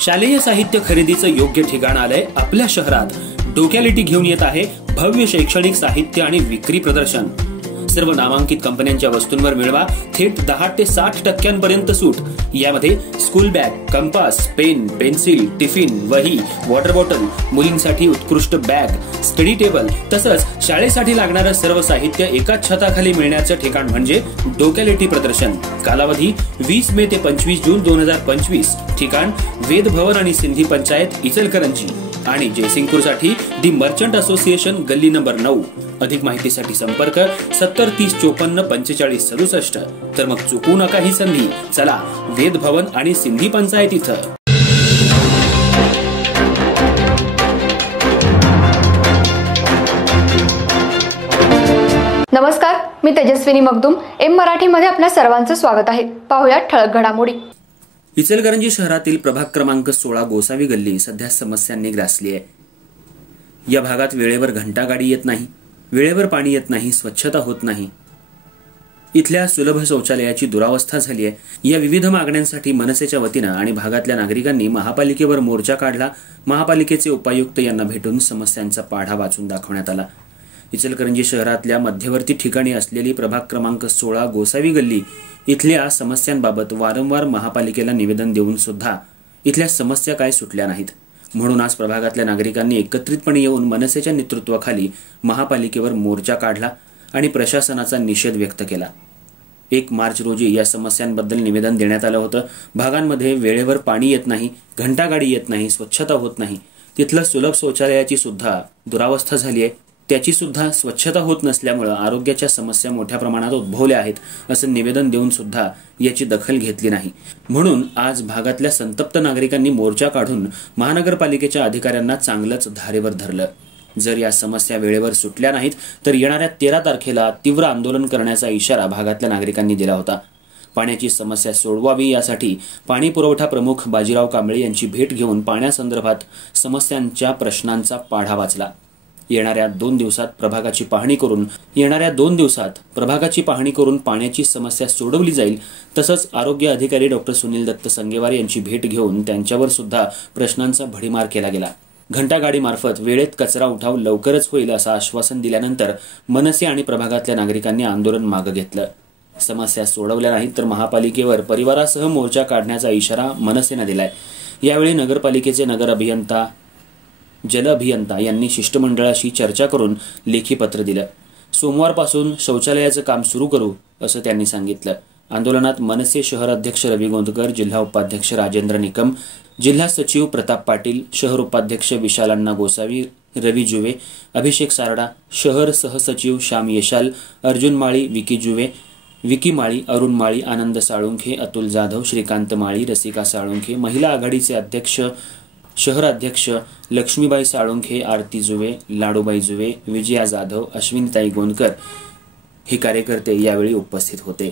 शालेय साहित्य खरेदीचं योग्य ठिकाण आलंय आपल्या शहरात। डोक्यालिटी घेऊन येत आहे भव्य शैक्षणिक साहित्य आणि विक्री प्रदर्शन। सर्व नामांकित कंपन्यांच्या वस्तूंवर मिळवा थेट 10 ते 60% सूट। यामध्ये school bag, compass, pen, pencil, tiffin, वही, वॉटर बॉटल, मुलींसाठी उत्कृष्ट बॅग, स्टडी टेबल तसंच शाळेसाठी लागणारं सर्व साहित्य एकाच छताखाली मिळण्याचं ठिकाण म्हणजे डोक्यालिटी प्रदर्शन। कालावधी 20 मे ते 25 जून 2025। ठिकाण वेद भवन आणि सिंधी पंचायत इचलकरंजी आणि जयसिंगपूरसाठी दी मर्चंट असोसिएशन गल्ली नंबर 9। अधिक माहितीसाठी संपर्क 70 30 54 45 67। तर मग चुकू नका ही संधी। चला वेद भवन आणि सिंधी पंचायत इथं। नमस्कार, मी तेजस्विनी मगदूम। एम मराठी मध्ये आपल्या सर्वांचं स्वागत आहे। पाहूया ठळक घडामोडी। इचलकरंजी शहरातील प्रभाग क्रमांक 16 गोसावी गल्ली सध्या समस्यांनी ग्रासली आहे। या भागात वेळेवर घंटागाडी येत नाही, वेळेवर पाणी येत नाही, स्वच्छता होत नाही। इथल्या सुलभ शौचालयाची दुरावस्था झाली आहे। या विविध मागण्यांसाठी मनसेच्या वतीनं आणि भागातल्या नागरिकांनी महापालिकेवर मोर्चा काढला। महापालिकेचे उपायुक्त यांना भेटून समस्यांचा पाढा वाचून दाखवण्यात आला। इचलकरंजी शहरातल्या मध्यवर्ती ठिकाणी असलेली प्रभाग क्रमांक 16 गोसावी गल्ली इथल्या समस्यांबाबत वारंवार महापालिकेला निवेदन देऊन सुद्धा इथल्या समस्या काय सुटल्या नाहीत। म्हणून आज प्रभागातल्या नागरिकांनी एकत्रितपणे येऊन मनसेच्या नेतृत्वाखाली महापालिकेवर मोर्चा काढला आणि प्रशासनाचा निषेध व्यक्त केला। 1 मार्च रोजी या समस्यांबद्दल निवेदन देण्यात आलं होतं। भागांमध्ये वेळेवर पाणी येत नाही, घंटागाडी येत नाही, स्वच्छता होत नाही। तिथलं सुलभ शौचालयाची सुद्धा दुरावस्था झाली आहे, त्याची सुद्धा स्वच्छता होत नसल्यामुळे आरोग्याच्या समस्या मोठ्या प्रमाणात उद्भवल्या आहेत असं निवेदन देऊन सुद्धा याची दखल घेतली नाही। म्हणून आज भागातल्या संतप्त नागरिकांनी मोर्चा काढून महानगरपालिकेच्या अधिकाऱ्यांना चांगलंच धारेवर धरलं। जर या समस्या वेळेवर सुटल्या नाहीत तर येणाऱ्या 13 तारखेला तीव्र आंदोलन करण्याचा इशारा भागातल्या नागरिकांनी दिला होता। पाण्याची समस्या सोडवावी यासाठी पाणी पुरवठा प्रमुख बाजीराव कांबळे यांची भेट घेऊन पाण्यासंदर्भात समस्यांच्या प्रश्नांचा पाढा वाचला। येणाऱ्या 2 दिवसात प्रभागाची पाहणी करून पाण्याची समस्या सोडवली जाईल। तसंच आरोग्य अधिकारी डॉक्टर सुनील दत्त संगेवार यांची भेट घेऊन त्यांच्यावर सुद्धा प्रश्नांचा भडीमार केला गेला। घंटागाडीमार्फत वेळेत कचरा उठाव लवकरच होईल असं आश्वासन दिल्यानंतर मनसे आणि प्रभागातल्या नागरिकांनी आंदोलन मागे घेतलं। समस्या सोडवल्या नाहीत तर महापालिकेवर परिवारासह मोर्चा काढण्याचा इशारा मनसेने दिलाय। यावेळी नगरपालिकेचे नगर अभियंता जल अभियंता यांनी शिष्टमंडळाशी चर्चा करून लेखी पत्र दिलं। सोमवारपासून शौचालयाचं काम सुरू करू असं त्यांनी सांगितलं। आंदोलनात मनसे शहर अध्यक्ष रवी गोंदकर, जिल्हा उपाध्यक्ष राजेंद्र निकम, जिल्हा सचिव प्रताप पाटील, शहर उपाध्यक्ष विशालांना गोसावी, रवी जुवे, अभिषेक सारडा, शहर सहसचिव श्याम येशाल, अर्जुन माळी, विकी जुवे, विकी माळी, अरुण माळी, आनंद साळुंखे, अतुल जाधव, श्रीकांत माळी, रसिका साळुंखे, महिला आघाडीचे अध्यक्ष शहर अध्यक्ष लक्ष्मीबाई साळुंखे, आरती जुवे, लाडूबाई जुवे, विजया जाधव, अश्विनीताई गोंदकर हे कार्यकर्ते यावेळी उपस्थित होते।